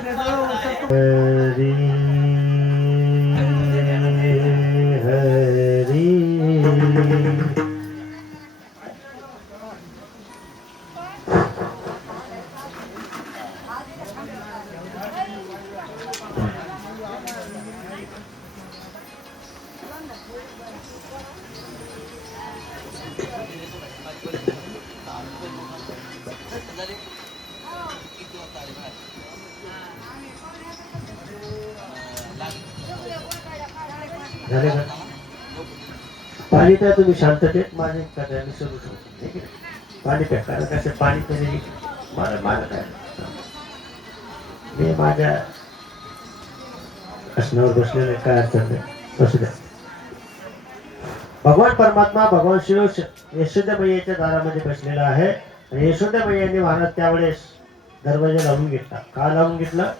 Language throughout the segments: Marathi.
हरी हरी झाले का पाणी प्या तुम्ही शांततेत माझे कथाने सुरू ठेवतो पाणी प्या कारण कसं पाणी तरी मला मला काय मी माझ्या असण्यावर बसलेलं काय अडचण नाही बसू द्या भगवान परमात्मा भगवान शिव यशोदा मैयाच्या दारामध्ये बसलेला आहे आणि यशोदा मैयाने महाराज त्यावेळेस दरवाजा लावून घेतला का लावून घेतला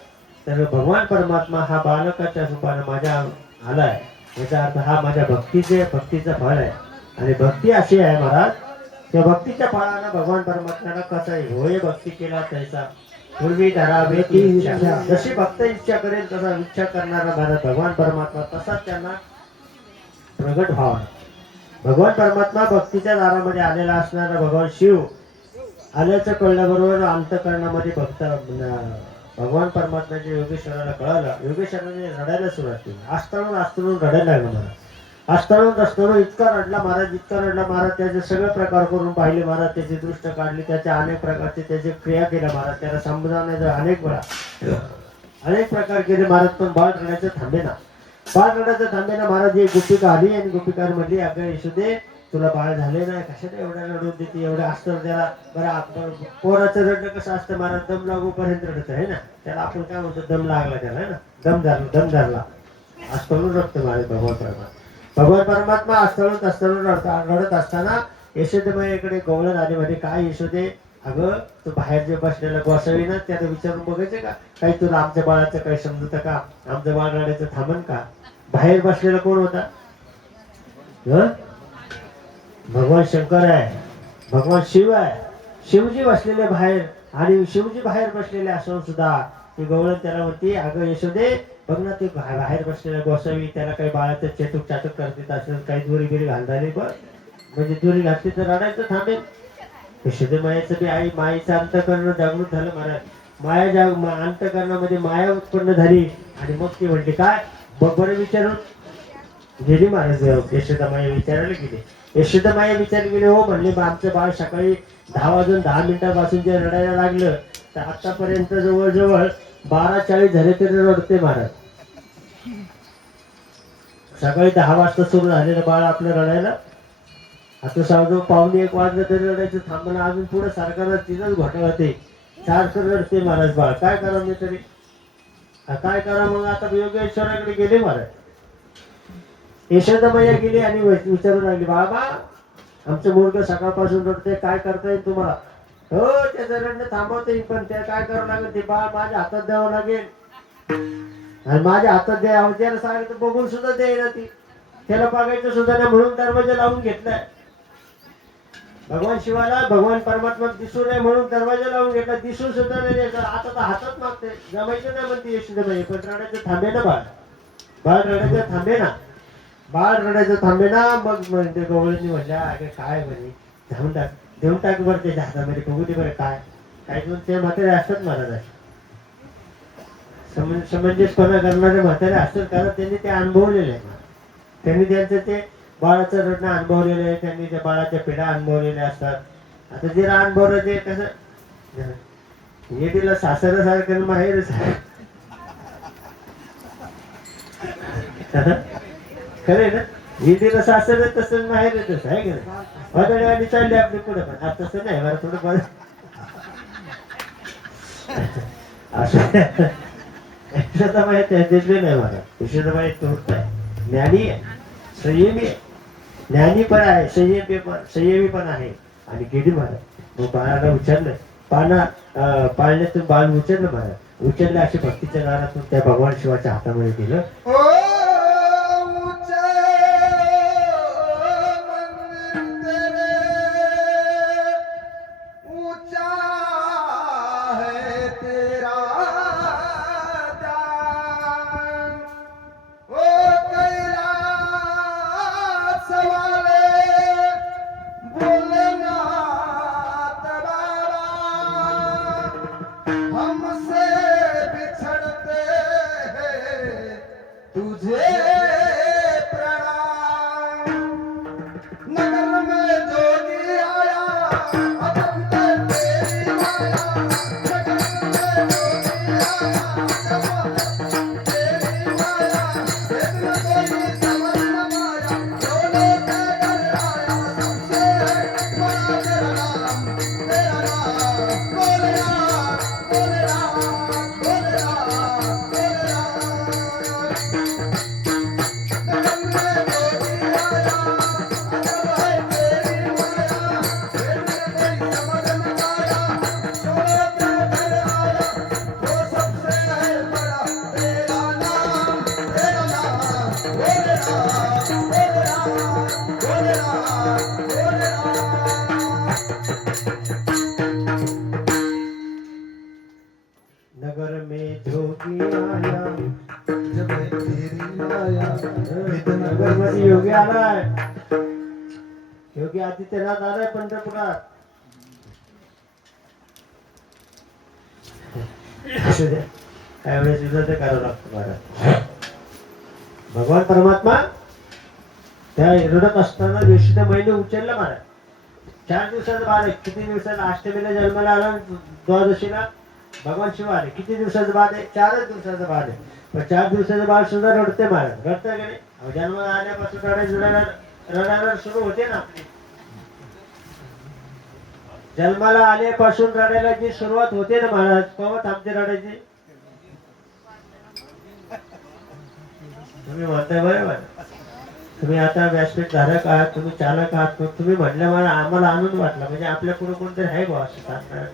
तर भगवान परमात्मा हा बालकाच्या रूपाने माझ्या आलाय याचा अर्थ हा माझ्या भक्तीचा फळ आहे आणि भक्ती अशी आहे महाराज त्या भक्तीच्या फळानं भगवान परमात्म्याला कसं आहे होय भक्ती केला तैसा पूर्वी धरावे ती इच्छा जशी भक्त इच्छा करेल तसा इच्छा करणारा महाराज भगवान परमात्मा तसाच त्यांना प्रगट व्हावा भगवान परमात्मा भक्तीच्या दारामध्ये आलेला असणारा भगवान शिव आल्याचं कळल्याबरोबर अंतःकरणामध्ये भक्त भगवान परमात्म्याच्या योगेश्वराला कळालं योगेश्वराने रडायला सुरुवात केली आस्तळून रडायला लागलं मला आस्तळून इतका रडला महाराज त्याचे सगळे प्रकार करून पाहिले महाराज त्याची दृष्ट काढली त्याच्या अनेक प्रकारचे त्याची क्रिया केल्या महाराज त्याला समजावण्याचा अनेक प्रकार केले महाराज पण बाळ रडायचं थांबेना महाराज एक गोपिका आली आणि गोपिकार म्हणली अगं यशोदे तुला बाळ झाले नाही कशाला एवढ्या रडून देते एवढं असतं त्याला बरं पोराचं रडणं कसं असतं महाराज दम लागूपर्यंत रडत आहे ना त्याला आपण काय म्हणतो दम लागला त्याला है ना दम धरला आस्तळून रडतं महाराज भगवान परमात्मा आस्तळून रडत असताना यशोदेमाईकडे गवळण आली मध्ये काय यशोदे अगं तू बाहेर जे बसलेला गोसावी ना त्याला विचारून बघायचं का काही तुला आमच्या बाळाचं काही समजत का आमचं बाळ रडायचं थांबन का बाहेर बसलेला कोण होता भगवान शंकर आहे भगवान शिव आहे शिवजी बसलेले बाहेर आणि शिवजी बाहेर बसलेले असून सुद्धा ती गवळण त्याला म्हणते अगं यशोदे बघ ना ते बाहेर बसलेला गोसावी त्याला काही बाळाचं चेटूक चाटूक करते असेल काही दोरी बिरी घालणारी बघ म्हणजे दोरी घातली तर रडायचं थांबेल यशोदे मायाचं बी आई मायेचं अंतःकरण जागृत झालं महाराज अंतःकरणामध्ये माया उत्पन्न झाली आणि मग ती म्हणते काय बघ बरं विचारून गेली महाराज यशोदा माया विचारायला गेली यशोदा माया विचारले गेले हो म्हणले आमचं बाळ सकाळी 10 वाजून 10 मिनिटापासून जे रडायला लागलं तर आतापर्यंत जवळजवळ 12:40 झाले तरी रडते महाराज सकाळी 10 वाजता सुरू झालेलं बाळ आपलं रडायला आता सावजवळ 12:45 वाजलं तरी रडायचं थांबणं अजून पुढे सरकारला तिथंच घोटाळा ते सारखं रडते महाराज बाळ काय करा मी तरी काय करा मग आता योगेश्वराकडे गेले महाराज यशोदा मैया गेली आणि विचारू लागली बाबा आमचं मुलगा सकाळपासून रडते काय करता येईल तुम्हाला हो त्याचं रडणं थांबवता येईल पण त्या काय करावं लागेल ते बाळ माझ्या हातात द्यावं लागेल आणि माझ्या हातात द्यावं त्याला सांगितलं बघून सुद्धा द्यायला ती त्याला बघायचं सुद्धा नाही म्हणून दरवाजा लावून घेतलाय भगवान शिवाला भगवान परमात्मा दिसू नये म्हणून दरवाजा लावून घेतला दिसून सुद्धा नाही आता तर हातात मागते जमायचं नाही म्हणते यशोदाबाई पण रडायचं थांबे ना बाळ रडायचं थांबे ना मग म्हणते गवळणी म्हणल्या अगे काय म्हणे देऊन टाक बरं त्याच्या हातामध्ये बघू दे बरं काय काही दोन ते म्हातारे असतात महाराज समंजसपणा करणारे म्हातारे असतात कारण त्यांनी ते अनुभवलेले आहे त्यांनी त्यांचं ते बाळाचं रडणं अनुभवलेलं आहे त्यांनी त्या बाळाच्या पिढ्या अनुभवलेल्या असतात आता जे अनुभवलं ते कसं हे तिला सासऱ्यासारखं माहेरच आहे खरे ना हे तिला सासर तसं माहेरच आहे की नाही वादळवाडी चालली आपली पुढे पण आता तसं नाही बरं थोडं बरं असं माहिती आहे दिसले नाही मला यशोदा माहिती होत आहे ज्ञानी आहे संयमी आहे ज्ञानी पण आहे संयमी पण आहे आणि गेली महाराज मग बाळाला उचललं पाळण्यातून बाळ उचललं महाराज उचललं अशी भक्तीच्या दारातून त्या भगवान शिवाच्या हातामध्ये दिलं नगर में जोगी आया, जब तेरी आया इतना नगर मध्ये योगी आलाय, योगी आदित्यनाथ आलाय पंढरपुरात. असू दे, त्यावेळेस युद्ध ते करावं लागतं महाराज. भगवान परमात्मा त्या रडत असताना दिवशी महिने उचलला महाराज. 4 दिवसाचा बाळ आहे. किती दिवसाला? अष्टमीला जन्माला आला, द्वादशीला भगवान शिव आले. किती दिवसाचं बाळ आहे? 4च दिवसाचं बाळ आहे. पण 4 दिवसाचं बाळ सुद्धा रडते महाराज. रडतं की नाही? जन्माला आल्यापासून रडायला सुरू होते ना आपली. जन्माला आल्यापासून रडायला जी सुरुवात होते ना महाराज, केव्हा थांबते रडायची? तुम्ही म्हणताय बरोबर. तुम्ही आता व्यासपीठ धारक आहात, तुम्ही चालक आहात, तुम्ही म्हटलं मला आम्हाला आनंद वाटला. म्हणजे आपल्या पुढे कोणतरी आहे बा असं सांगणार.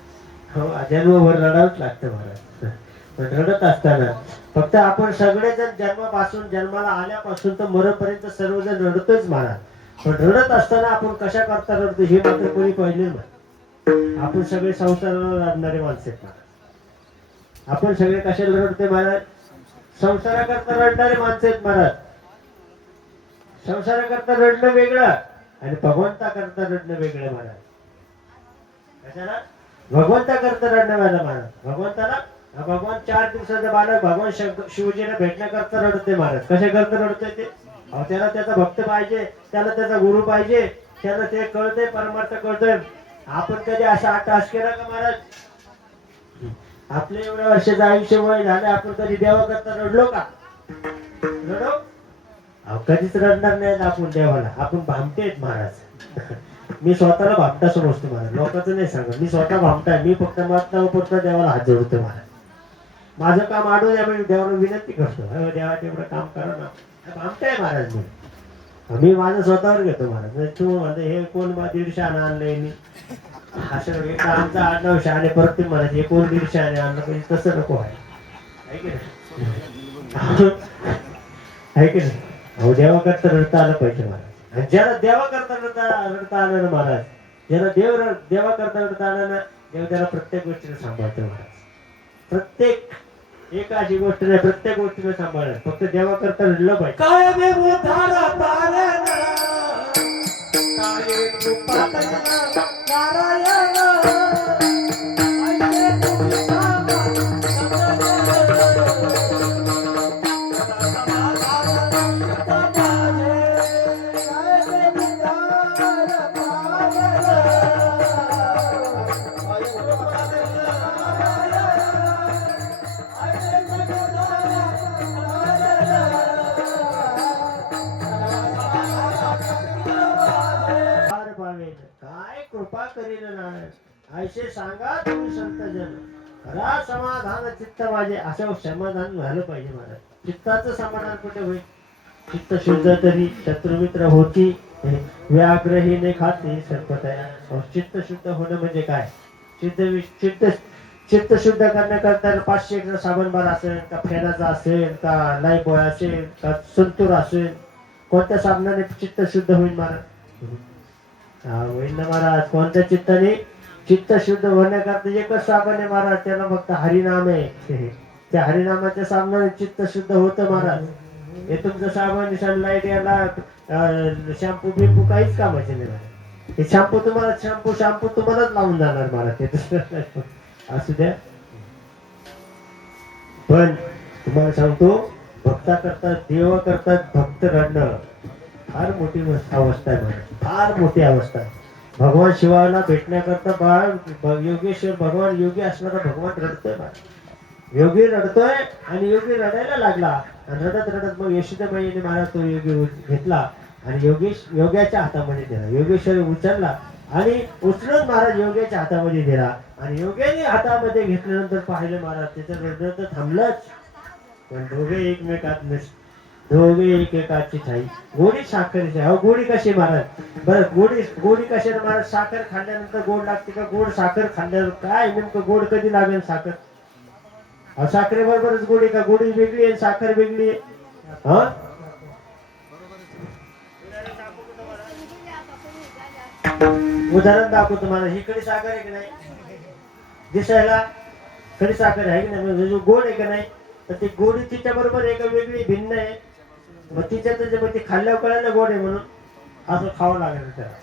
हो, जन्मभर रडावंच लागतं महाराज. पण रडत असताना फक्त आपण सगळेजण जन्मापासून, जन्माला आल्यापासून तर मरेपर्यंत सर्वजण रडतोच महाराज. पण रडत असताना आपण कशा करता रडतो हे मात्र कोणी पाहिले नाही. आपण सगळे संसाराला रडणारे माणसे आहेत महाराज. आपण सगळे कशाला रडते महाराज? संसाराकरता रडणारे माणसे आहेत महाराज. संसाराकरता रडणं वेगळं आणि भगवंताकरता रडणं वेगळं महाराज. कशाला? भगवंताकरता रडणं वेगळं महाराज. भगवंताला भगवान 4 दिवसाचा बालक भगवान शिवजीला भेटण्याकरता रडते महाराज. कशा करता रडतोय ते? त्याला त्याचा भक्त पाहिजे, त्याला त्याचा गुरु पाहिजे, त्याला ते कळतंय, परमार्थ कळतोय. आपण कधी असा अट्टहास केला का महाराज? आपले एवढ्या वर्षाचं आयुष्य वय झालं, आपण कधी देवाकरता रडलो का? रडो? कधीच रडणार नाही आपण देवाला. आपण भामटेत महाराज. मी स्वतःला भामटा समजतो महाराज, लोकांचं नाही सांगत. मी स्वतः भामटा आहे. मी फक्त मात्र देवाला हात जोडतो महाराज. माझं काम आडून द्या, मी देवाला विनंती करतो, देवा तेवढं काम करा ना. भामटा आहे महाराज. मी माझं स्वतःवर घेतो महाराज. तू म्हणते हे कोण 150 आणलंय मी असं एकदा आमचा आडनाव शहाणे परत ते म्हणायचे हे कोण 150 आणलं पाहिजे. तसं नको आहे की नाही? आहे की नाही? अहो देवाकरता रडता आलं पाहिजे महाराज. आणि ज्याला देवाकरता रडता आलं ना महाराज, ज्याला देवाकरता रडता आलं ना, देव त्याला प्रत्येक गोष्टीला सांभाळतो महाराज. प्रत्येक एक अशी गोष्ट नाही, प्रत्येक गोष्टीला सांभाळणार. फक्त देवाकरता रडलं पाहिजे. काय देव तारा ताऱ्याला, काय कृपा ताऱ्याला, नारायण ऐसे तुम्ही सांगा, काय कृपा करील नारायण ऐसे सांगा तुम्ही संत जन. खरा समाधान चित्त माझे. असं समाधान झालं पाहिजे महाराज. चित्ताचं समाधान कुठे होईल? चित्त शुद्ध तरी शत्रुमित्र होती, व्याघ्रहीने खाते सर्पतया. चित्त शुद्ध होणं म्हणजे काय? चित्त शुद्ध करण्याकरता 500 साबण बार असेल का, फेनाचा असेल का, लाईफ बॉय असेल का, संतूर असेल, कोणत्या साबणाने चित्त शुद्ध होईल महाराज? होईल ना महाराज. कोणत्या चित्ताने? चित्त शुद्ध होण्याकरता एकच साबण आहे महाराज, त्याला फक्त हरिनाम आहे. त्या हरिनामाच्या साबणाने चित्त शुद्ध होतं महाराज. हे तुमचं साबण सनलाईट याला शॅम्पू बिंपू काहीच कामाचे नाही महाराज. हे शॅम्पू तुम्हालाच लावून जाणार महाराज. असू द्या. पण तुम्हाला सांगतो, भक्ता करतात, देवा करतात, भक्त रडणं फार मोठी अवस्था आहे महाराज. फार मोठी अवस्था आहे. भगवान शिवाला भेटण्याकरता बाळ योगेश्वर भगवान योगी असणारा भगवान रडतोय महाराज. योगी रडतोय आणि योगी रडायला लागला आणि रडत रडत मग यशोदाबाईने महाराज तो योगी घेतला आणि योग्याच्या हातामध्ये दिला. योगेश्वर उचलला आणि उचलून महाराज योग्याच्या हातामध्ये दिला आणि योग्याने हातामध्ये घेतल्यानंतर पाहिलं महाराज त्याचं रडणं तर थांबलंच, पण दोघे एकेकाची ठाई. गोडी साखरेची. अहो गोडी कशी महाराज? बरं गोडी कशाने महाराज? साखर खाल्ल्यानंतर गोड लागते का? गोड साखर खाल्ल्यावर काय नेमकं गोड कधी लागेल साखर? अहो साखरेबरोबरच गोडी का? गोडी वेगळी आहे साखर वेगळी आहे. हा उदाहरण दाखवतो तुम्हाला. ही खडी साखर आहे की नाही? दिसायला खडी साखर आहे की नाही? म्हणजे गोड आहे का नाही? तर ती गोडी तिच्या बरोबर आहे का वेगळी भिन्न आहे? मग तिच्यात ती खाल्ल्यावर कळायला गोड आहे म्हणून असं खावं लागेल त्याला.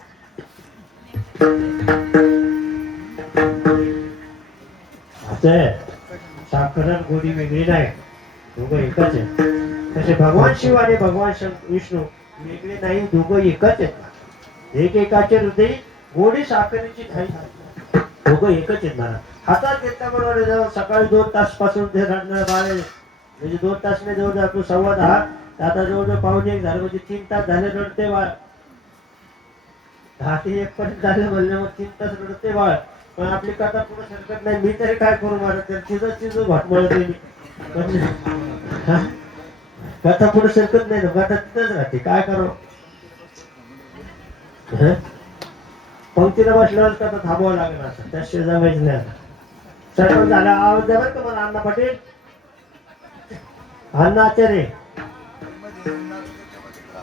असं आहे. साखर आणि गोडी वेगळी नाही, दोघं एकच आहे. तसे भगवान शिव आणि भगवान विष्णू वेगळे नाही, दोघं एकच आहेत. एकेकाचे हृदय गोडी साखरेची ठाई. दोघं एकच आहेत मला. हातात घेतल्याबरोबर जवळ सकाळी 2 तास पासून ते रडणार बाळ म्हणजे 2 तासने जवळ जातो 10:15. आता जवळजवळ 1:45 झालं म्हणजे 3 तास झाले रडते बाळ. 10 ते 1 पर्यंत झाले म्हणलं मग 3 तास रडते बाळ. पण आपली कथा पुढे सरकत नाही. मी तरी काय करू महाराज? तर तिचं घाटमळत मी कथा पुढे सरकत नाही ना. कथा तिथंच राहते. काय करू? पंक्तीला बसल्यावर कथा थांबवावं लागेल असं. त्याशिवाय जमायचं नाही. स्वयंपाक झाला. आवाज द्या बरं का मला. अण्णा पाटील, अण्णा आचार्य.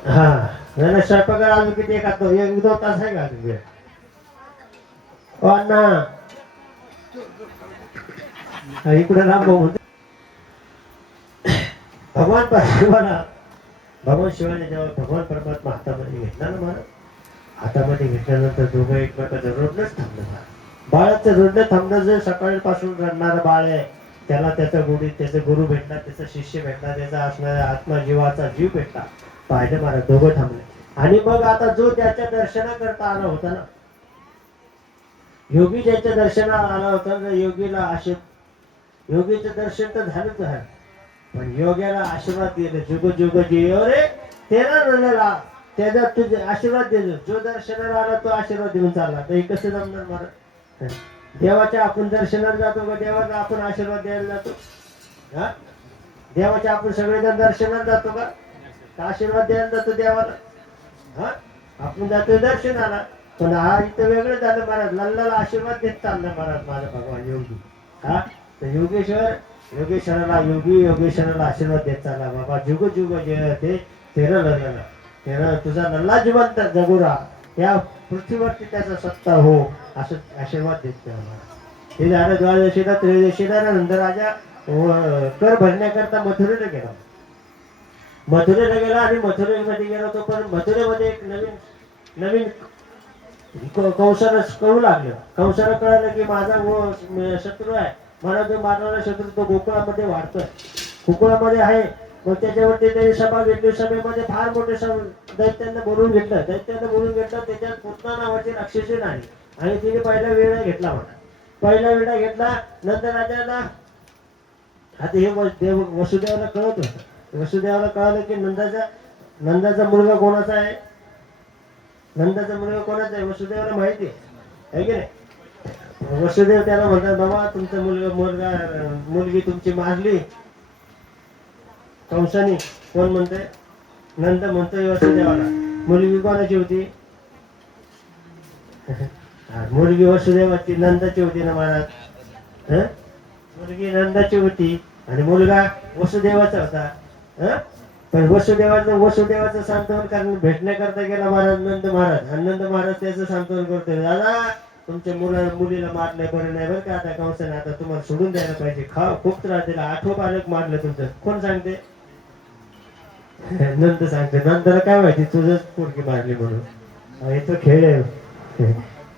हा नाही स्वयंपाकाला अजून किती 1-2 तास आहे का अजून वेळ? ओ अण्णा इकडे रामभाऊ म्हणते. भगवान शिवाने जेव्हा भगवान परमात्मा हातामध्ये घेतला ना मला, हातामध्ये घेतल्यानंतर दोघं एकमेकाचं रडणंच थांबलं. बाळाचं रडणं थांबलं. जर सकाळपासून रडणारं बाळ आहे त्याला त्याचा गोडीत त्याचा गुरु भेटला, त्याचा शिष्य भेटला, त्याचा असणारा आत्मा जीवाचा जीव भेटला. पाहिलं मला दोघं थांबले. आणि मग आता जो त्याच्या दर्शनाकरता आला होता ना, योगी ज्याच्या दर्शनाला आला होता ना, योगीचं दर्शन तर झालंच आहे, पण योग्याला आशीर्वाद दिले. जुग जुग जियो रे तेरा नंदला. त्याचा तुझे आशीर्वाद देतो. जो दर्शनाला आला तो आशीर्वाद देऊन चालला. तर हे कसं जमणार महाराज? देवाच्या आपण दर्शनाला जातो का देवाला आपण आशीर्वाद द्यायला जातो? हा देवाच्या आपण सगळेजण दर्शनाला जातो का आशीर्वाद द्यायला जातो देवाला? हा आपण जातो दर्शनाला. पण हा इथं वेगळं झालं महाराज. लल्लाला आशीर्वाद देत चालला महाराज माझा भगवान योगी. हा तर योगेश्वराला योगेश्वराला आशीर्वाद देत चालला. बाबा जुग जुग जे ते तेरा लल्लाला तेरा तुझा लल्ला जिवंत जगुरा या पृथ्वीवरती त्याचा सत्ता हो असं आशीर्वाद देत महाराज. हे झालं द्वादशीला. त्रयोदशीला नंतर राजा कर भरण्याकरता मथुरेला गेला. आणि मथुरेमध्ये गेला तो. पण मथुरेमध्ये एक नवीन कंसाला कळू लागलं. कंसाला कळालं की माझा शत्रू आहे, मला जो मारणारा शत्रू तो गोकुळामध्ये वाढतोय, गोकुळामध्ये आहे. मग त्याच्यावरती त्यांनी सभा घेतली. सभेमध्ये फार मोठे दैत्यांना बोलून घेतलं. त्याच्यात पुतना नावाची राक्षसी नाही आणि तिने पहिला वेळा घेतला होता. नंतर राजाला आता हे वसुदेवाला कळत होतं. वसुदेवाला कळालं की नंदाचा मुलगा कोणाचा आहे. वसुदेवाला माहिती आहे की नाही? वसुदेव त्याला म्हणतात बाबा तुमचा मुलगी तुमची मारली कंसाने. कोण म्हणते? नंद म्हणतोय वसुदेवाला. मुलगी कोणाची होती? मुलगी वसुदेवाची नंदाची होती ना महाराज. मुलगी नंदाची होती आणि मुलगा वसुदेवाचा होता. पण वसुदेवाचं सांत्वन भेटण्याकरता गेला महाराज नंद महाराज. आणि नंद महाराज त्याचं सांत्वन करतोय. दादा तुमच्या मुलीला मारलंय बरं नाही बरं का आता कंसाने. आता तुम्हाला सोडून द्यायला पाहिजे. खूप त्रास दिला. 8 बालक मारलं तुमचं. कोण सांगते? नंद सांगते. नंदला काय माहिती तुझंच पोरगी मारली म्हणून. इथं खेळ आहे.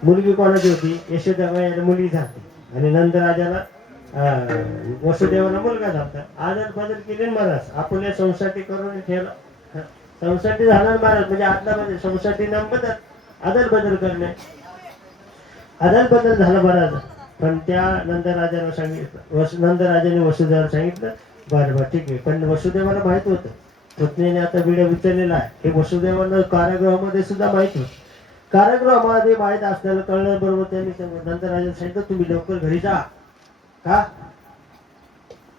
मुलगी कोणाची होती? यशोदाबाईला मुलगी झाली आणि नंद राजाला वसुदेवाला मुलगा झाला. आदर बदल केले महाराज. आपल्या संसाठी करून ठेवला. संसाठी झाला महाराज म्हणजे आदला बदल. संसाठी नाम बदल आदर बदल करणे. आदर बदल झाला महाराज. पण त्या नंदराजाला सांगितलं, नंदराजाने वसुदेवाला सांगितलं बरं बरं ठीक आहे. पण वसुदेवाला माहित होतं पत्नीने आता विडा विचारलेला आहे, हे वसुदेवांना कारागृहामध्ये सुद्धा माहित होतं. कारागृहामध्ये माहीत असल्यानं कळल्याबरोबर त्यांनी नंदराजाला सांगितलं तुम्ही लवकर घरी जा. का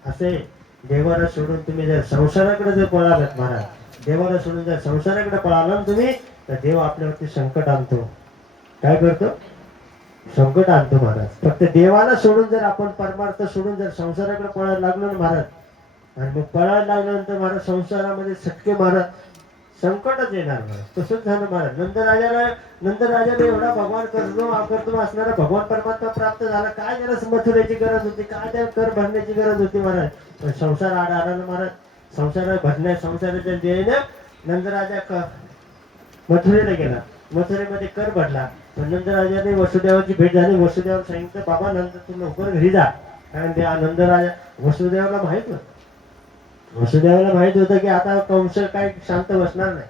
असे देवाला सोडून तुम्ही जर संसाराकडे जर पळालात महाराज, देवाला सोडून जर संसाराकडे पळाला ना तुम्ही, तर देव आपल्यावरती संकट आणतो. काय करतो? संकट आणतो महाराज. फक्त देवाला सोडून जर आपण परमार्थ सोडून जर संसाराकडे पळायला लागलो ना महाराज, आणि मग पळायला लागल्यानंतर महाराज संसारामध्ये सटके महाराज संकटच येणार महाराज. तसंच झालं महाराज. नंदराजाला एवढा भगवान करतो असणारा भगवान परमात्मा प्राप्त झाला. काय त्याला मथुरेची गरज होती, काय त्याला कर भरण्याची गरज होती महाराज. पण संसार आला ना महाराज. संसाराच्या ध्येयनं नंदराजा मथुरेला गेला. मथुरेमध्ये कर भरला. पण नंदराजाने वसुदेवाची भेट झाली. वसुदेवाला सांगितलं बाबा नंद तू लवकर घरी जा. कारण त्या नंदराजा वसुदेवाला माहित होतं. वसुदेवाला माहित होतं की आता कंस काय शांत बसणार नाही.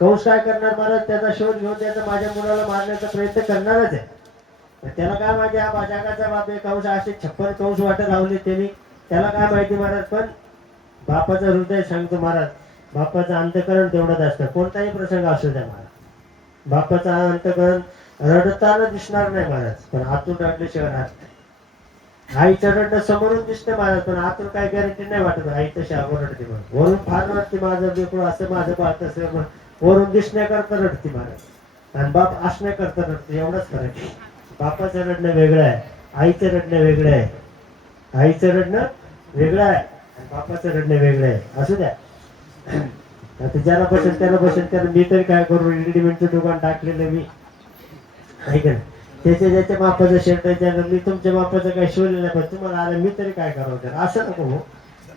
कंस काय करणार महाराज, त्याचा शोध घेऊन त्याचा माझ्या मुलाला मारण्याचा प्रयत्न करणारच आहे. त्याला काय माहिती हा जगाचा बाप आहे. कंस असे 56 कंस वाटत लावले त्यांनी, त्याला काय माहिती महाराज. पण बापाचं हृदय सांगतो महाराज, बापाचं अंतकरण तेवढंच असतं. कोणताही प्रसंग असू द्या महाराज, बापाचं अंतकरण रडताना दिसणार नाही महाराज, पण आतून रडल्याशिवाय राहत नाही. आईचं रडणं समोरून दिसतं महाराज, पण आतून काय गॅरंटी नाही वाटत. आई तशी रडते म्हणून, वरून फार रडते माझं लेकरू असं, माझं बाळ तसं, वरून दिसण्याकरता रडते महाराज, आणि बाप असण्याकरता रडते. एवढंच फरक आहे. बापाचं रडणं वेगळं आहे, आईचं रडणं वेगळं आहे. आईचं रडणं वेगळं आहे आणि बापाचं रडणं वेगळं आहे. असू द्या, आता ज्याला बसेल त्याला मी तरी काय करू, रेडीमेडचं दुकान टाकलेलं मी, ऐक ना. ज्याच्या मापाचं शर्ट आहे, मी तुमच्या मापाचं काही शिवलेलं नाही, पण तुम्हाला आलं मी तरी काय करावं त्याला. असं नको हो,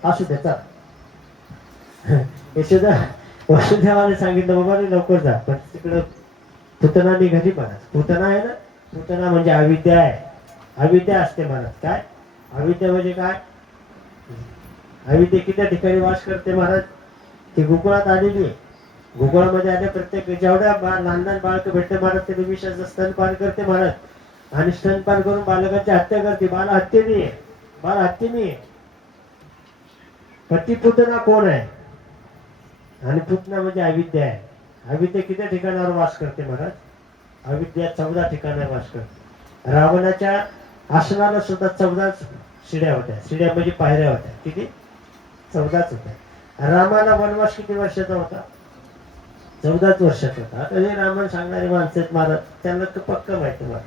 असू द्या. वसुदेवाने सांगितलं बाबा लवकर जा. पण तिकडं पुतना निघाली महाराज. पुतना आहे ना, पुतना म्हणजे अविद्या आहे. अविद्या असते महाराज. काय अविद्या म्हणजे काय? अविद्या किती ठिकाणी वास करते महाराज. ती गोकुळात आलेली आहे. गोकुळामध्ये आले प्रत्येक जेवढ्या लहान बाळक भेटते महाराज, ते विषयाचं स्तनपान करते महाराज, आणि स्तनपान करून बालकांची हत्या करते. बाल हत्येनी आहे. पती पुतना कोण आहे? आणि पुतना म्हणजे अविद्या आहे. अविद्या किती ठिकाणावर वास करते महाराज? अविद्या 14 ठिकाणावर वास करते. रावणाच्या आसनाला सुद्धा 14 शिड्या होत्या. शिड्या म्हणजे पायऱ्या होत्या. किती? 14 होत्या. रामाला वनवास किती वर्षाचा होता? 14 वर्षाचा होता. आता हे रामायण सांगणारे माणसं आहेत महाराज, त्यांना तर पक्क माहिती मला.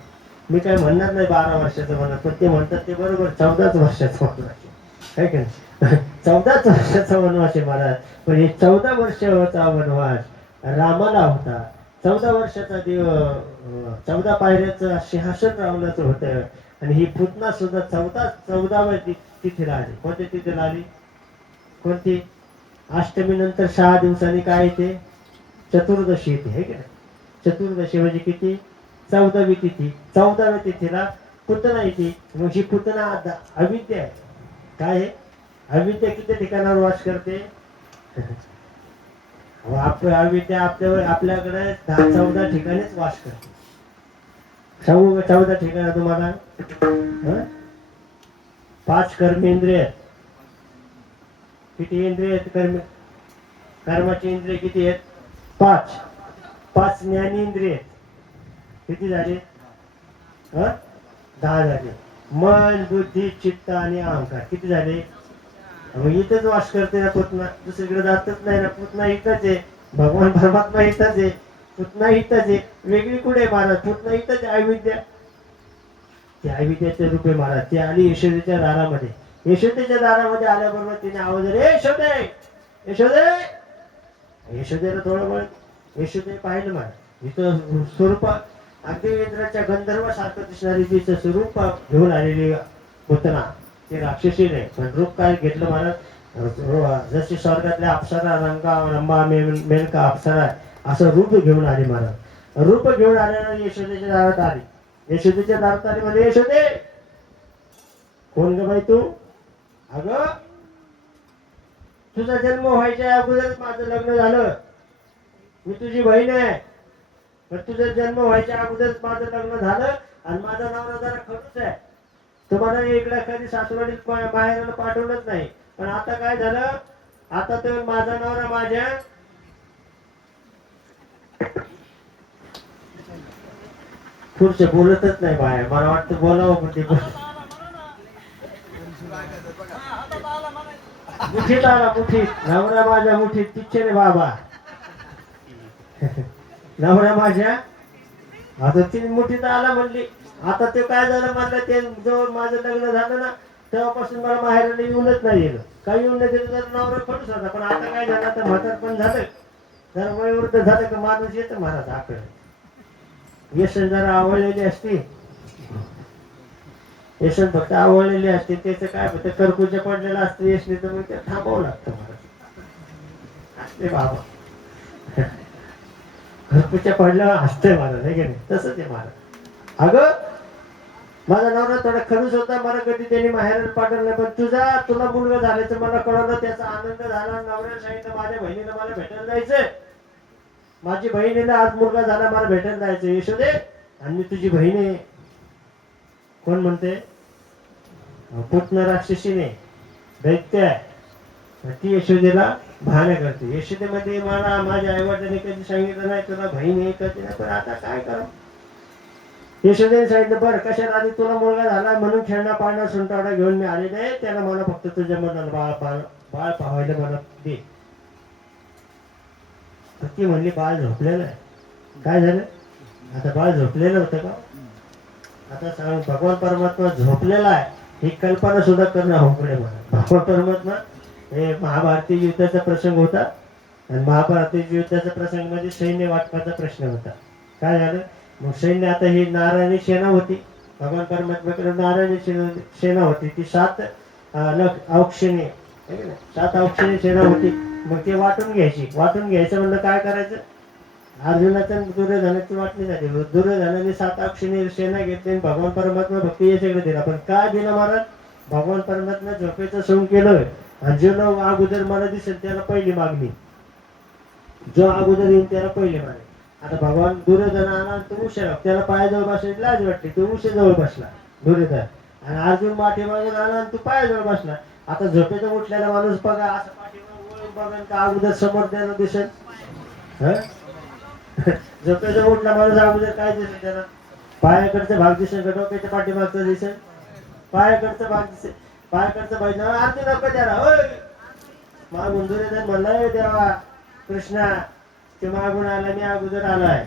मी काय म्हणणार नाही 12 वर्षाचं म्हणत, पण ते म्हणतात ते बरोबर 14 वर्षाचा वनवास आहे का नाही? 14 वर्षाचा वनवास आहे महाराज. पण हे 14 वर्षाचा वनवास रामाला होता. 14 वर्षाचा 14 पायऱ्याचं सिंहासन रावणाचं होतं. आणि ही पुतना सुद्धा 14व्या तिथीला आली. कोणत्या तिथीला आली? कोणती? अष्टमी नंतर 6 दिवसांनी काय येते? चतुर्दशी येते, हे की नाही? चतुर्दशी म्हणजे किती? 14वी तिथी. 14व्या तिथीला पुतना येते. मग ही पुतना अविद्या आहे. काय आहे? अविद्या किती ठिकाणावर वास करते? अविद्या आपल्याकडे 14 ठिकाणीच वास करते. 14 ठिकाण तुम्हाला 5 कर्मेंद्रिय आहेत. किती इंद्रिय आहेत? कर्माची इंद्रिय किती आहेत? 5 ज्ञानेंद्रिय आहेत. किती झाले? 10 झाले. मन, बुद्धी, चित्त आणि अहंकार किती झाले? मग इथंच वास करते ना पुतना, दुसरीकडे जातच नाही ना. पुतना इथंच आहे, भगवान परमात्मा इथंच आहे, पुतना इथंच आहे. वेगळी कुठे महाराज? पुतना इथंच आहे. अविद्या, ते अविद्याचे रूप आहे महाराज. ती आली यशोदेच्या दारामध्ये. यशोदेच्या दारामध्ये आल्याबरोबर तिने आवाज दिला, यशोदेला थोडं वेळ यशोदे पाहिलं महाराज. इथं स्वरूप अगदी इंद्राच्या गंधर्वासारखं दिसणारी तिचं स्वरूप घेऊन आलेली पुतना. ते राक्षसी नाही, पण रूप काय घेतलं महाराज? जशी स्वर्गातल्या अप्सरा, रंबा, मेनका अप्सरा असं रूप घेऊन आली महाराज. रूप घेऊन आल्यानं यशोदेच्या दारात आली. यशोदेच्या दारात आली म्हणजे, यशोदे कोण ग बाई तू? अगं तुझा जन्म व्हायच्या अगोदरच माझं लग्न झालं. मी तुझी बहीण आहे, पण तुझा जन्म व्हायच्या अगोदरच माझं लग्न झालं. आणि माझा नवरा जरा खडूस आहे. तुम्हाला इकडे कधी सासवडीत बाहेर पाठवलंच नाही. पण आता काय झालं, आता तर माझा नवरा माझ्या पुढचे बोलतच नाही बाहेर. मला वाटतं बोलावं पण ते मुठीत आला, मुठीत नवरा माझ्या मुठीत. तिचे रे बाबा नवरा माझ्या आता ती मुठीत आला म्हणली. आता ते काय झालं म्हणलं, ते जवळ माझं लग्न झालं ना तेव्हापासून मला माहेराला येऊनच नाही दिलं. काही येऊन नाही दिलं तर नवरा खडूस होता. पण आता काय झालं, आता म्हातार पण झालं, जरा वयोवृद्ध झालं का माणूस येतं महाराज आकडे. व्यसन जरा आवडलेली असती, व्यसन फक्त आवडलेली असते, त्याचं काय होतं करकुचे पडलेलं असतं यशनी, तर मग ते थांबावं लागतं महाराज. असते बाबा घरपुच्या पडल्यावर असतंय महाराज, आहे की नाही? तसंच आहे महाराज. अगं माझा नवरा थोडा खडूस होता, मला कधी त्यांनी माहेराला पाठवलं नाही. पण तुला मुलगा झाल्याचं मला कळवलं, त्याचा आनंद झाला. नवऱ्याला सांगितलं माझ्या बहिणीला मला भेटायला जायचंय, माझी बहिणीला आज मुलगा झाला, मला भेटायला जायचं. यशोदे, आणि मी तुझी बहीण आहे. कोण म्हणते? पुतना राक्षसीने दैत्य आहे. ती यशोदेला भावना करते. यशोदेमध्ये मला माझ्या आई वडिलांनी कधी सांगितलं नाही तुला बहीण आहे, कधी नाही. पण आता काय करा, यशोदेने सांगितलं बरं कशाला आधी तुला मुलगा झाला म्हणून खेळणं पाळणं सुंटावडा घेऊन मी आले नाही. त्याला मला फक्त तुझ्या मनाला बाळ पाहायला मला दे. तर ती म्हणली बाळ झोपलेलं आहे. काय झालं आता, बाळ झोपलेलं होतं का? आता सांग, भगवान परमात्मा झोपलेला आहे ही कल्पना सुद्धा करणं अवघड मला. भगवान परमात्मा हे महाभारती युद्धाचा प्रसंग होता, आणि महाभारती युद्धाचा प्रसंग म्हणजे सैन्य वाटपाचा प्रश्न होता. काय झालं मग, सैन्य आता ही नारायणी सेना होती, भगवान परमात्म्याकडे नारायणी सेना होती. ती 7 औक्षणी 7 औक्षणी सेना होती. मग ते वाटून घ्यायचं म्हणलं काय करायचं. अर्जुनाचं दुर्योधनाची वाटणी झाली. दुर्योधनाने 7 औक्षणी सेना घेतली आणि भगवान परमात्मा भक्ती याच्याकडे दिला. पण काय दिलं महाराज, भगवान परमात्मा झोपेचं सोंग केलं, आणि जो अगोदर मला दिसेल त्याला पहिली मागणी, जो अगोदर येईल त्याला पहिली मागणी. आता भगवान दुर्योधन आला, तो उशिरा, त्याला पायाजवळ बसायची लाज वाटली, तो उशीजवळ बसला दुर्योधन. आणि अर्जुन पाठीमागून आला आणि तू पायाजवळ बसला. आता झोपेचा उठलेला माणूस बघा असं पाठीमागून वळून बघा का अगोदर समोर त्याला दिसेल. झोपेचा उठला माणूस अगोदर काय दिसेल त्याला, पायाकडचा भाग दिसेल का डोक्याच्या पाठीमागचा दिसेल, पायाकडचा भाग दिसेल. पायाकडचा भाग ना अर्जुन नको त्याला, होय मागून दुर्योधन म्हणलाय देवा कृष्णा ते मागून आला, मी अगोदर आलाय.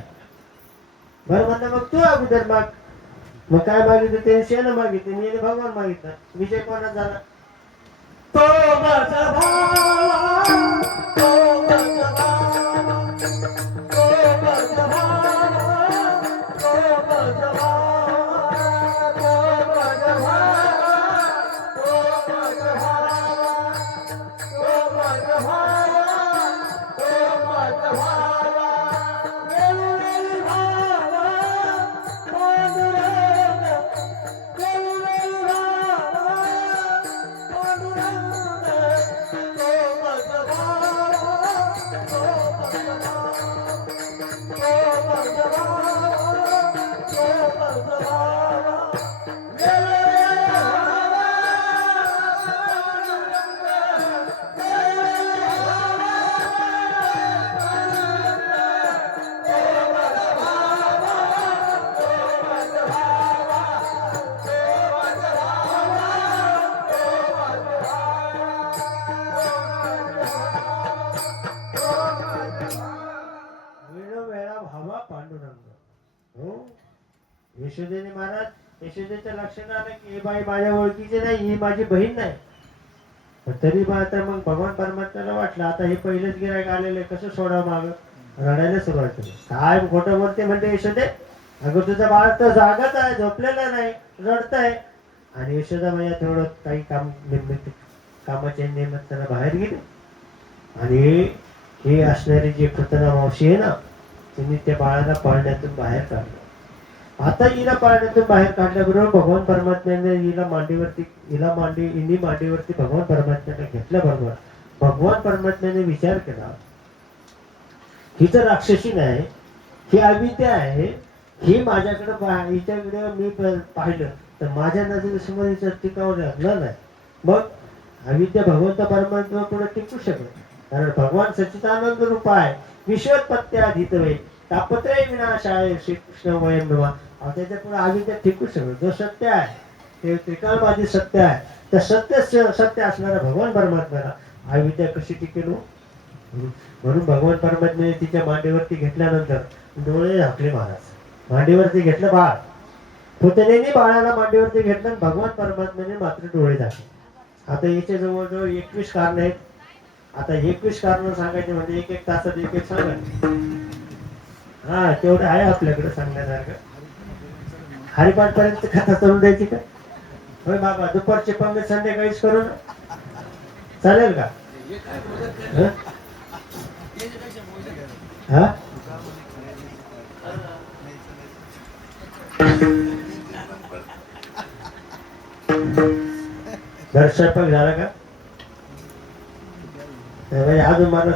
बरं म्हणलं मग तू अगोदर माग. मग काय मागितलं त्याने, शेण मागितली, मी भगवान मागितलं. विजय कोणाचा झाला, तो माझा भावा, तो माझा भावा, तो माझा भावा, तो माझा भावा, तो माझा भावा, तो माझा भावा, तो माझा भावा, तो माझा भावा, वेळोवेळी भावा, पांडुरंग, वेळोवेळी भावा, पांडुरंग, तो माझा भावा, तो माझा भावा, तो माझा भावा, तो माझा भावा, वेळोवेळी भावा, पांडुरंग, वेळोवेळी भावा, वेळोवेळा भावा पांडुरंग. हो, यशोदेने महाराज यशोदेच्या लक्षात आलं की ही बाई माझ्या ओळखीची नाही, ही माझी बहीण नाही. पण तरी आता मग भगवान परमात्म्याला वाटलं आता हे पहिलेच गिरायक आलेले, कसं सोडावं माग. रडायला सुरुवात केली. काय खोटं बोलते म्हणते यशोदे, अगं तुझं बाळ तर जागच आहे, झोपलेलं नाही, रडतंय. आणि यशोदा मैया थोडं काही कामाच्या निमित्तानं बाहेर गेली, आणि हे असणारी जी पुतना मावशी आहे ना, तिने त्या बाळाला पाळण्यातून बाहेर काढलं. आता हिला पाळण्यातून बाहेर काढल्याबरोबर भगवान परमात्म्याने हिला मांडीवरती भगवान परमात्म्याने घेतल्याबरोबर भगवान परमात्म्याने विचार केला, ही तर राक्षसी नाही, ही अविद्या आहे, ही माझ्याकडे हिच्याकडे मी पाहिलं तर माझ्या नजरेसमोर हिचं टिकावं लागलं नाही. मग अविद्या भगवंत परमात्मा पुढे टिकू शकत नाही. कारण भगवान सच्चिदानंद रूप आहे. विश्वोत्पत्त्याधीत वे तापत्रय विनाशाय श्रीकृष्ण वयम नमः. त्याच्या पुढे अविद्या टिकू शकत. जो सत्य आहे ते त्रिकालवादी सत्य आहे. तर सत्य असणारा भगवान परमात्म्याला अविद्या कशी टिकेल हो? म्हणून भगवान परमात्म्याने तिच्या मांडीवरती घेतल्यानंतर डोळे झाकले महाराज. मांडीवरती घेतलं बाळ, पुतण्याने बाळाला मांडीवरती घेतलं आणि भगवान परमात्म्याने मात्र डोळे झाकले. आता याचे जवळजवळ 21 कारण आहेत. आता 21 कारण सांगायचे म्हणजे एक एक तासात एक एक सांगायचे. हा तेवढं आहे आपल्याकडे सांगण्यासारखं. हरिपाठ पर्यंत कथा करून द्यायची का? होय बाबा, दुपारचे पंगत संध्याकाळीच करू ना, चालेल का? हं? हा घर स्वयंपाक झाला का? म्हणजे अजून मला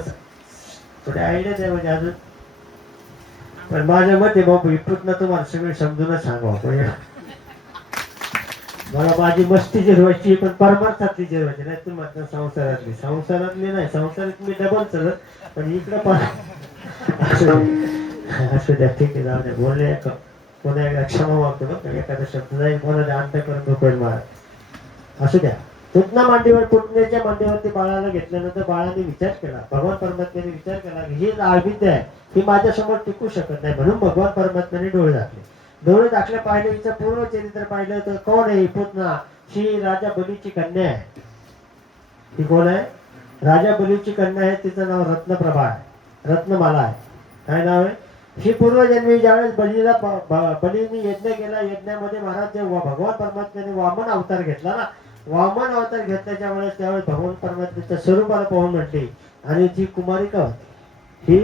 थोडी आयडिया द्या म्हणजे अजून. पण माझ्या मते बाबू इथून तुम्हाला सगळे समजूनच सांगावं. मला माझी मस्ती जिरवायची पण परमार्थातली जिरवायची नाही. तुम्हाला संसारातली नाही. संसारात मी डबल चालत पण इकडं पण असू द्या. ठीक आहे, जाऊ द्या. बोलले कोणा एकदा क्षमा मागतो बघ. एखादा शब्द जाईल कोणाला अंत करून दुखवेल मला. असू द्या. पुतना मांडीवर पुतण्याच्या मांडीवरती बाळाला घेतल्यानंतर बाळाने विचार केला. भगवान परमात्म्याने विचार केला की ही अविद्या आहे, ही माझ्यासमोर टिकू शकत नाही. म्हणून भगवान परमात्म्याने डोळे झाकले. डोळे झाकले पाहिले, हिचं पूर्ण चरित्र पाहिलं तर कोण आहे? पुतना ही राजा बलीची कन्या आहे. ही कोण आहे? राजा बलीची कन्या आहे. तिचं नाव रत्नप्रभा आहे, रत्नमाला आहे. काय नाव आहे? ही पूर्वजन्मी ज्यावेळेस बलीने यज्ञ केला, यज्ञामध्ये महाराज जेव्हा भगवान परमात्म्याने वामन अवतार घेतला ना, वामन अवतार घेतल्याच्या वेळेस त्यावेळेस भगवान परमात्म्याच्या स्वरूपाला पाहून म्हटली. आणि ती कुमारिका होती. ही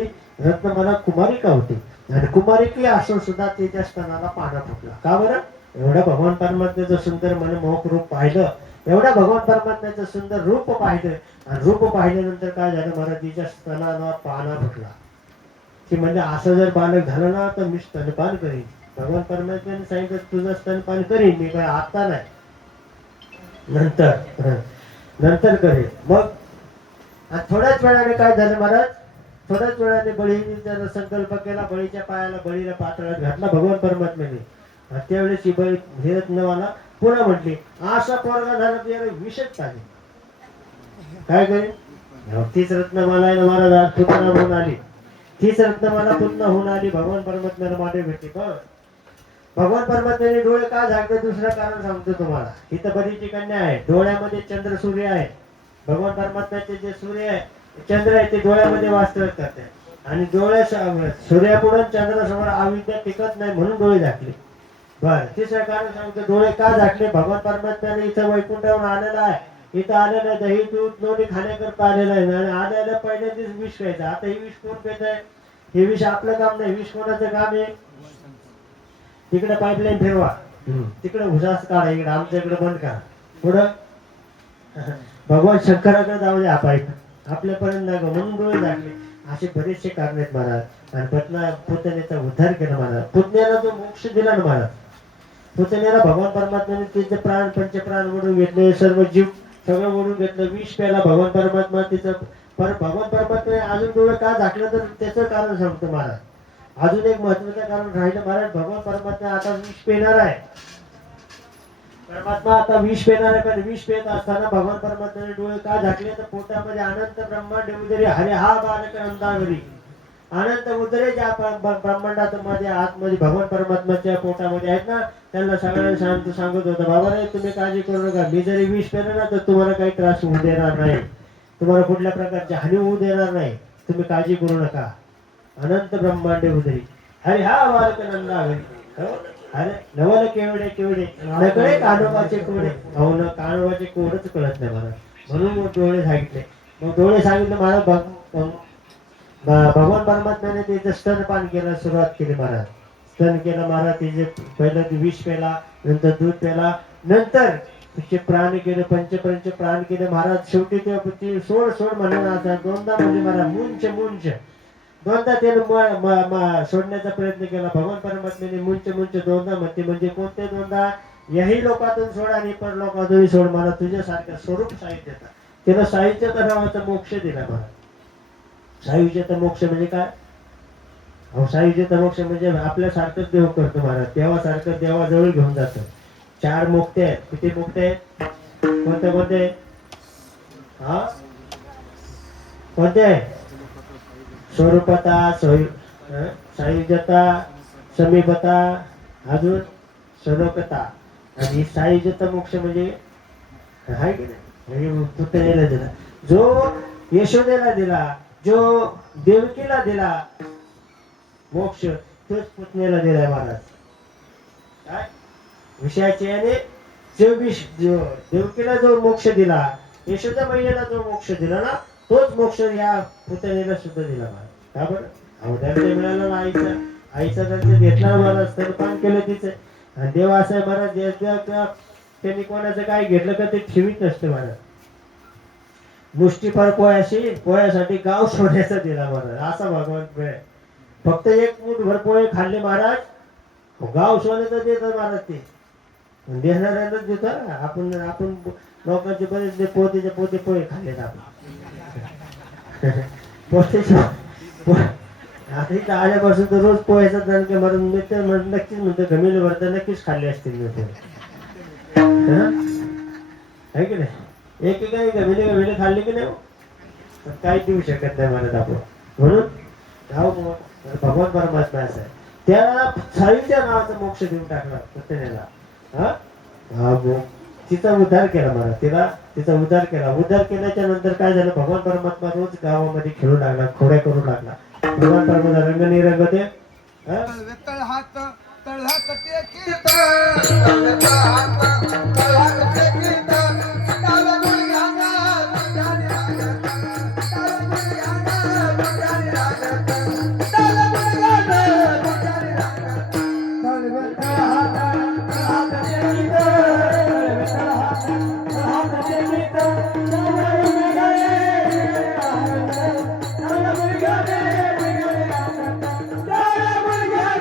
रत्नमाला कुमारिका होती. आणि कुमारिकी असून सुद्धा तिच्या स्तनाला पाना फुटला. का बरं? एवढं भगवान परमात्म्याचं सुंदर मनमोहक रूप पाहिलं, एवढ्या भगवान परमात्म्याचं सुंदर रूप पाहिलं. आणि रूप पाहिल्यानंतर काय झालं महाराज? तिच्या स्तनाला पाना फुटला. की म्हणजे असं जर बालक झालं ना तर मी स्तनपान करीन. भगवान परमात्म्याने सांगितलं तुझं स्तनपान करीन मी, काय आता नाही, नंतर करेल. मग थोड्याच वेळाने काय झालं महाराज? थोड्याच वेळाने बळीने त्याला संकल्प केला. बळीच्या पायाला बळीला पातळात घातला भगवान परमात्म्याने. आणि त्यावेळेस ही बळी रत्नमाला पुन्हा म्हटली असा पोरगा झाला तर विषच पाहिजे. काय करेल? तीच रत्नमाला आहे ना महाराज पुन्हा होऊन आली. तीच रत्नमाला पुन्हा होऊन आली. भगवान परमात्म्याला माटे भेटली. भगवान परमात्म्याने डोळे का झाकले? दुसरं कारण सांगतो तुम्हाला. इथं बरीची कन्या आहे, डोळ्यामध्ये चंद्र सूर्य आहे. भगवान परमात्म्याचे जे सूर्य आहे चंद्र आहे ते डोळ्यामध्ये वास्तव्य करते. आणि सूर्यापुढे चंद्रासमोर अविद्या टिकत नाही म्हणून डोळे झाकले. बरं, तिसरं कारण सांगतो डोळे का झाकले? भगवान परमात्म्याने इथं वैकुंठावरून आलेला आहे. इथं आलेलं आहे दही दूध लोणी खाण्याकरता आलेलं आहे. आणि आलेलं पहिल्यांदाच विष खायचं. आता ही विष कोण पेत आहे? हे विष आपलं काम नाही. विष कोणाचं काम आहे? तिकडे पाईपलाईन फिरवा, तिकडे उसास काढा, इकडे आमच्या इकडे बंद करा. पुढं भगवान शंकराकडे जाऊ द्या. पाईप आपल्यापर्यंत नाही. म्हणून डोळे झाकले. असे बरेचसे कारण आहेत महाराज. आणि पुतण्याचा उद्धार केला महाराज. पुतण्याला जो मोक्ष दिला ना महाराज, पुतण्याला भगवान परमात्म्याने तिचे प्राण पंचप्राण ओढून घेतले, सर्व जीव सगळं ओढून घेतलं. विष प्याला भगवान परमात्मा तिचं. भगवान परमात्म्याने अजून डोळे का झाकलं तर त्याचं कारण सांगतो महाराज. अजून एक महत्वाचं कारण राहिलं महाराज. भगवान परमात्मा आता विष पेणार आहे. परमात्मा आता विष पेणार आहे. पण विष पेत असताना भगवान परमात्म्याने डोळे का झाकले तर पोटामध्ये अनंत ब्रह्मांड उदरे हरे हा बालक नंदावरी. अनंत उदरे ज्या ब्रह्मांडात मध्ये आतमध्ये भगवान परमात्म्याच्या पोटामध्ये आहेत ना, त्यांना सगळ्यांना सांगत होतं बाबा रे तुम्ही काळजी करू नका. मी जरी विष पेलं ना तर तुम्हाला काही त्रास होऊ देणार नाही. तुम्हाला कुठल्या प्रकारची हानी होऊ देणार नाही. तुम्ही काळजी करू नका. अनंत ब्रह्मांडे उदरी हरे हा बालक नंदावरी. अरे नवल केवढे केवढे नकळे कानोबाचे कोडे. अहो न कानोबाचे कोडच कळत नाही मला. म्हणून मग डोळे सांगितले. मग डोळे सांगितले महाराज. भगवान परमात्म्याने तिचं स्तनपान केलं, सुरुवात केली महाराज. स्तन केलं महाराज. तिचे पहिलं विष पेला, नंतर दूध पेला, नंतर तिचे प्राण केले, पंच प्राण केले महाराज. शेवटी ते सोड म्हणून आता दोनदा म्हणजे महाराज मुंच दोनदा त्याने सोडण्याचा प्रयत्न केला. भगवान परमात्म्याने मुंच दोनदा म्हणते. म्हणजे कोणते दोनदा? यही लोकातून सोड आणि पर लोकातून सोड, मला तुझ्यासारखं स्वरूप साहित्याचा. त्यानं साहित्याचा नावाचा मोक्ष दिला मला. सायुज्याचा मोक्ष म्हणजे काय? अहो सायुज्याचा मोक्ष म्हणजे आपल्यासारखंच देव करतो महाराज. देवासारखं देवाजवळ घेऊन जातो. 4 मुक्ते आहेत. किती मुक्ते आहेत? कोणते कोणते? हा, कोणते? स्वरूपता, सायुज्यता, समीपता, अजून स्वलोकता. आणि सायुज्यता मोक्ष म्हणजे आहे की नाही, म्हणजे पुतळेला दिला, जो यशोदेला दिला, जो देवकीला दिला मोक्ष, तोच पुतणेला दिलाय महाराज. काय विषयाचे आणि 24 जो देवकीला जो मोक्ष दिला, यशोदा मैयाला जो मोक्ष दिला ना, तोच मोक्ष या पुतणेला सुद्धा दिला महाराज. का बरं? अहो दर्जा मिळाला ना आईचा. आईचा दर्जा घेतला महाराज, स्तनपान केलं तिचं. आणि देव असं आहे महाराज, त्यांनी कोणाचं काय घेतलं का ते ठेवीत नसतं महाराज. मुष्टीभर पोयाशी, पोयासाठी गाव सोन्याचा दिला महाराज. असा भगवान वेळ. फक्त एक मूठभर पोहे खाल्ले महाराज, गाव सोन्याचं देतात महाराज. ते देणाऱ्यालाच देतात. आपण आपण लोकांचे बरेच पोतेचे पोते पोहे खाल्लेत आपण. पोतेचे आता इथं आल्यापासून तर रोज पोह्याचा दणके मारून मी तर नक्कीच म्हणतो गमिले भरता नक्कीच खाल्ले असतील मी पोहे. आहे की नाही? एकेकाने गमिले खाल्ले की नाही, तर काही देऊ शकत नाही म्हणत आपण. म्हणून भगवान परमात्मा असं आहे, त्याला सायुज्य नावाचा मोक्ष देऊन टाकला पुतण्याला. तिचा उद्धार केला मला, तिचा उद्धार केला. उद्धार केल्याच्या नंतर काय झालं, भगवान परमात्मा रोज गावामध्ये खेळू लागला, खोड्या करू लागला. भगवान परमात्मा रंगनिरंग ते तळहात तळहात टेकीत, तळहात तळहात टेकीत, डाव्या गुडघ्याना गुडघ्याने लागत, डाव्या गुडघ्याना गुडघ्याने लागत, डाव्या गुडघ्याना गुडघ्याने लागत. तळहात तळहात टेकीत, तळहात तळहात टेकीत, डाव्या गुडघ्याने डाव्या गुडघ्याने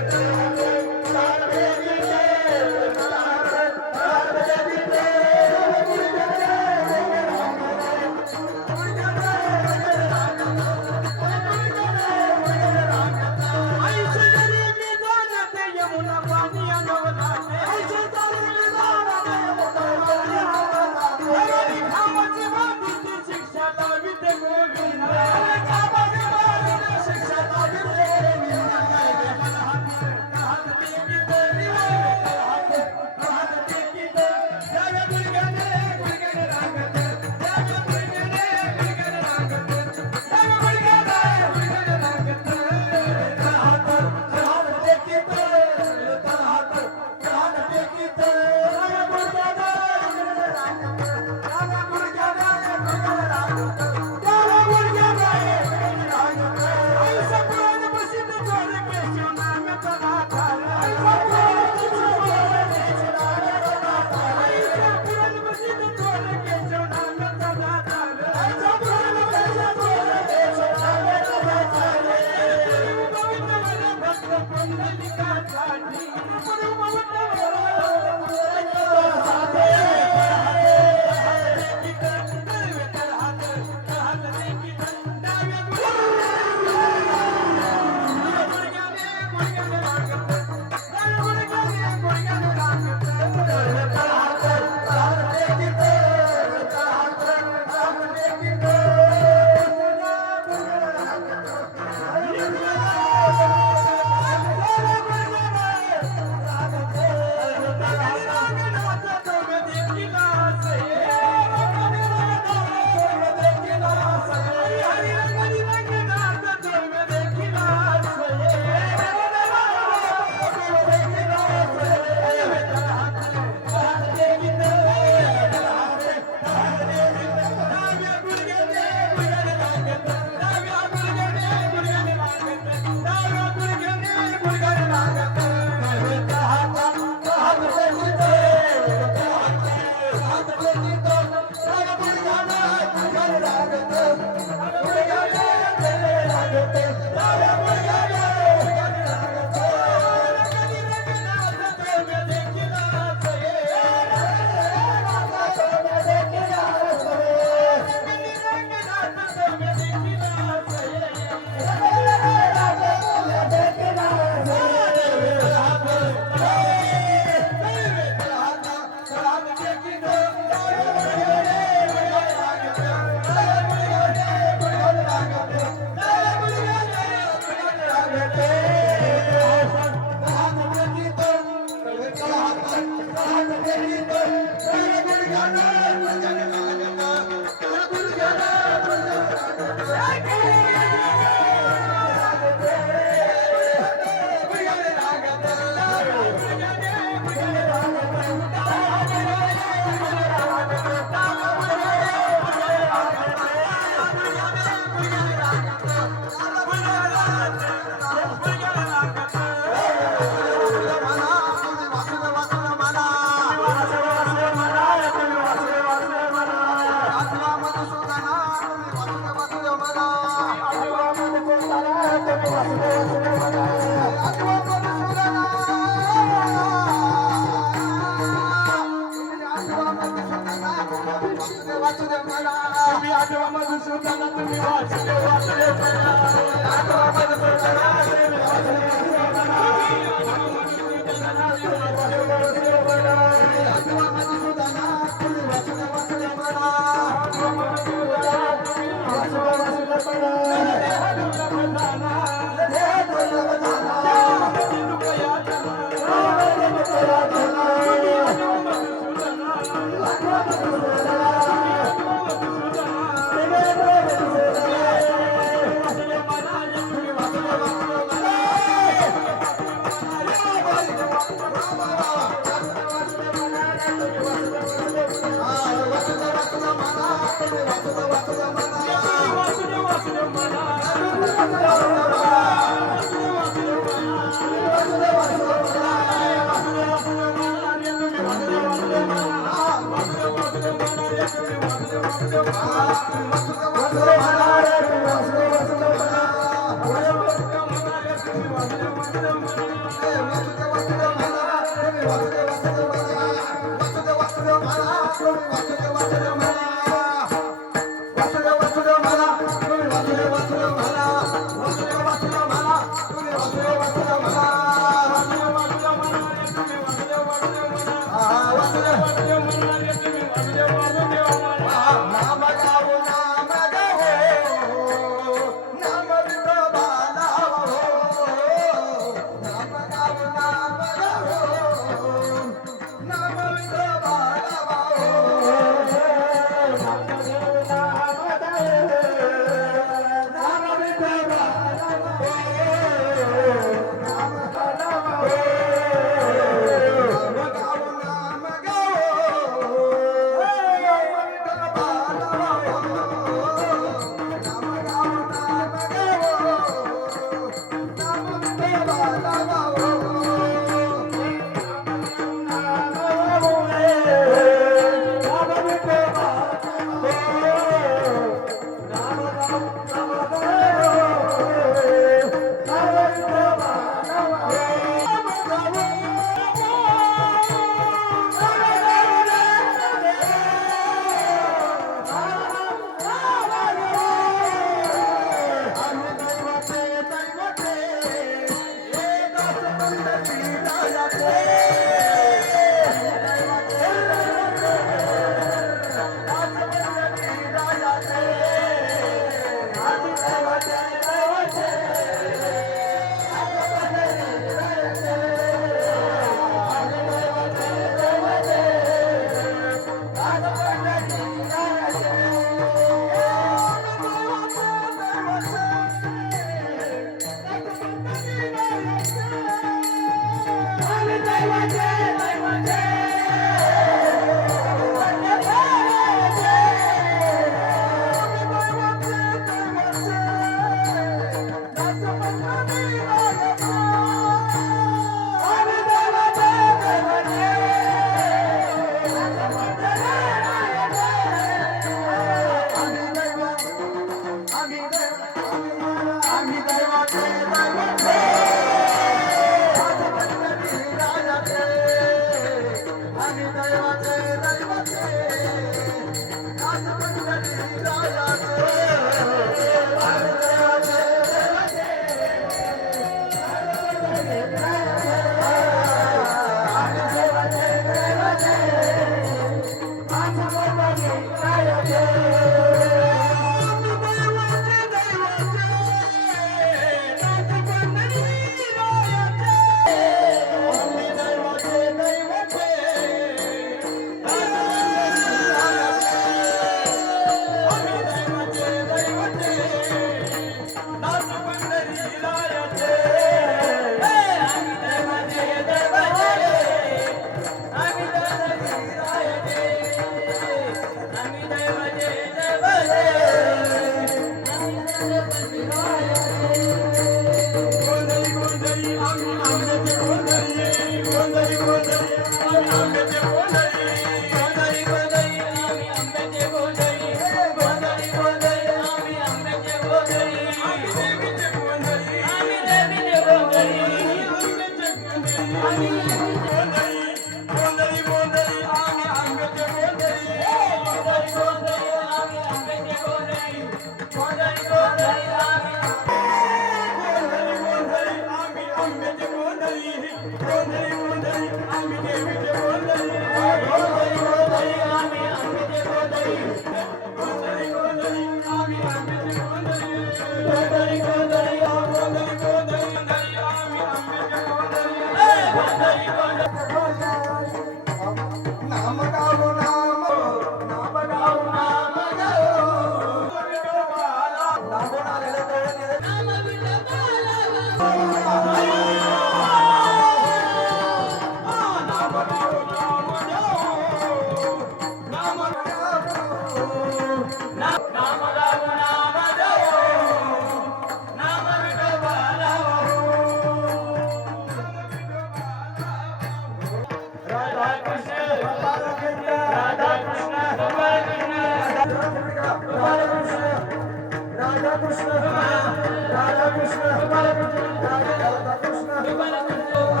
राधा कृष्ण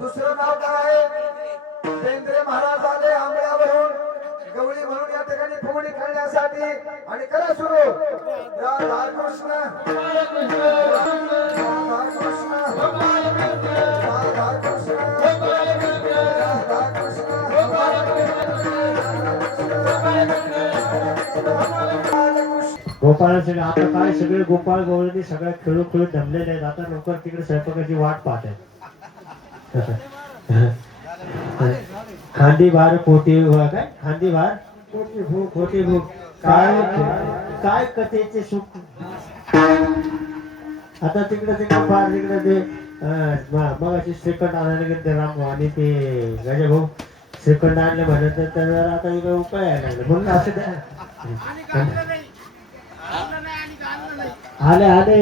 दुसरं नाव काय आहे? बेंद्रे महाराज आले आंबळ्यावरून गवळी म्हणून या ठिकाणी फुगडी खेळण्यासाठी आणि करा सुरू राधा कृष्ण राधा कृष्ण राधा कृष्ण राधा कृष्ण गोपाळ सगळे आता काय सगळे गोपाळ गवळणी सगळ्या खेळू खेळू जमलेले आहेत. आता लवकर तिकडे स्वयंपाकाची वाट पाहत आहेत. खांदी भार पोटी काय खांदी भार पोटी भूक काय काय कथेचे सुख. आता तिकडे ते गोपाळ तिकडे ते मग अशी श्रीखंड आणायला गेले ते राम आणि ते गजभाऊ श्रीखंड आणले म्हणत तर आता इकडे उपाय यायला लागले म्हणून असं द्या. आले आले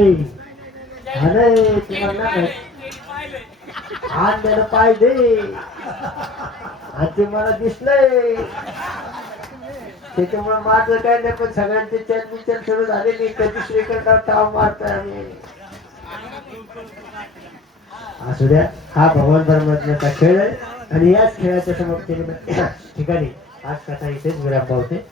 आले तुम्हाला आण द्यायला पाहिजे आणि ते मला दिसलंय त्याच्यामुळे माझं काय नाही पण सगळ्यांचे चल सुरू झाले मी कधी श्रीखंडावर ताव मारतोय आम्ही. असू द्या हा भगवान परमात्म्याचा खेळ आहे आणि याच खेळाच्या समाप्तीने ठिकाणी आज कथा इथेच विराम पावते.